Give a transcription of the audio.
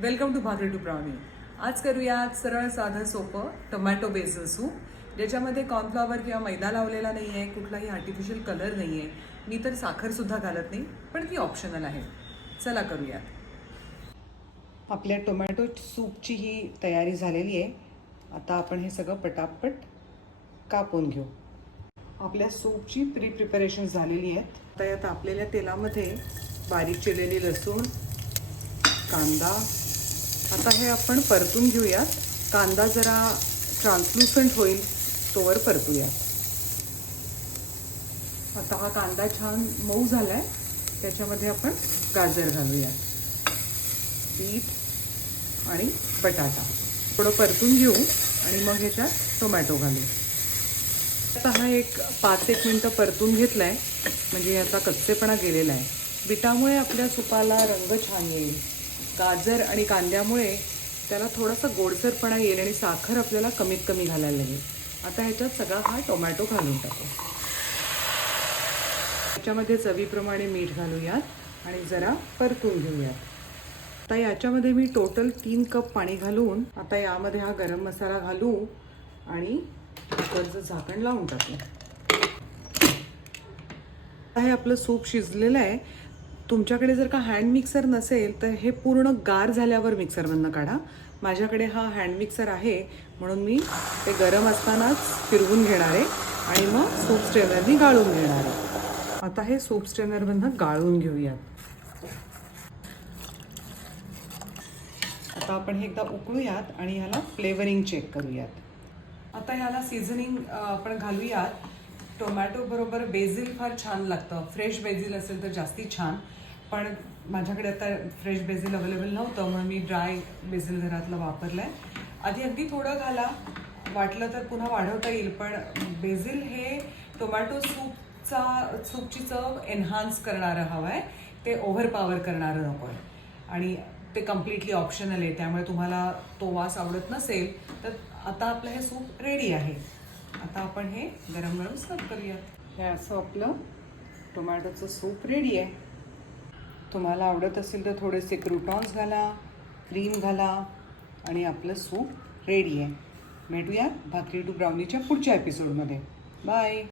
Welcome to भाकरी to brownie. आज करूयात सरळ साधं सोपं टोमॅटो बेसल सूप, ज्याच्यामध्ये कॉर्नफ्लॉवर किंवा मैदा लावलेला नाही आहे, कुठलाही आर्टिफिशियल कलर नाही आहे. मी तर साखरसुद्धा घालत नाही, पण ती ऑप्शनल आहे. चला करूयात. आपल्या टोमॅटो सूपची ही तयारी झालेली आहे. आता आपण हे सगळं पटापट कापून घेऊ. आपल्या सूपची प्रिपरेशन झालेली आहे. आता या तापलेल्या तेलामध्ये बारीक चिरलेली लसूण, कांदा, आता हे आपण परतून घेऊयात. कांदा जरा ट्रान्सलुसंट होईल तोवर परतूयात. आता हा कांदा छान मऊ झालाय, त्याच्यामध्ये आपण गाजर घालूया, बीट आणि बटाटा थोडं परतून घेऊ आणि मग ह्याच्यात टोमॅटो घालू. आता हा एक 5-1 मिनटं परतून घेतलाय, म्हणजे याचा कच्चेपणा गेलेला आहे. बीटामुळे आपल्या सुपाला रंग छान येईल. गाजर आणि कांद्यामुळे त्याला थोडासा गोडसरपणा येईल आणि साखर आपल्याला कमीत कमी घालायला लागेल. आता ह्याच्यात सगळा हा टोमॅटो घालून टाकू. ह्याच्यामध्ये चवीप्रमाणे मीठ घालूयात आणि जरा परतून घेऊयात. आता याच्यामध्ये मी टोटल 3 कप पाणी घालून आता यामध्ये हा गरम मसाला घालू आणि कुकरचं झाकण लावून टाकू. आता हे आपलं सूप शिजलेलं आहे. तुमच्याकडे जर का हँड मिक्सर नसेल तर हे पूर्ण गार झाल्यावर मिक्सरमधनं काढा. माझ्याकडे हा हँड मिक्सर आहे, म्हणून मी ते गरम असतानाच फिरवून घेणार आहे आणि मग सूप स्ट्रेनरनी गाळून घेणार आहे. आता हे सूप स्ट्रेनरमधनं गाळून घेऊयात. आता आपण हे एकदा उकळूयात आणि ह्याला फ्लेवरिंग चेक करूयात. आता ह्याला सीझनिंग आपण घालूयात. टोमॅटो बरोबर बेझिल फार छान लागतं. फ्रेश बेझिल असेल तर जास्ती छान, पण माझ्याकडे आता फ्रेश बेझिल अवेलेबल नव्हतं, म्हणून मी ड्राय बेझिल घरातलं वापरलं आहे. आधी अगदी थोडं घाला, वाटलं तर पुन्हा वाढवता येईल, पण बेझिल हे टोमॅटो सूपची चव एन्हान्स करणारं हवं आहे, ते ओव्हरपॉवर करणारं नको आहे. आणि ते कम्प्लिटली ऑप्शनल आहे, त्यामुळे तुम्हाला तो वास आवडत नसेल तर आता आपलं हे सूप रेडी आहे. आता आपण हे गरम गरम सर्व करूयात. हे असं आपलं टोमॅटोचं सूप रेडी आहे. तुम्हाला आवडत असेल तर थोडेसे क्रूटॉन्स घाला, क्रीम घाला आणि आपलं सूप रेडी आहे. भेटूया भाकरी टू ब्राउनीच्या पुढच्या एपिसोडमध्ये. बाय.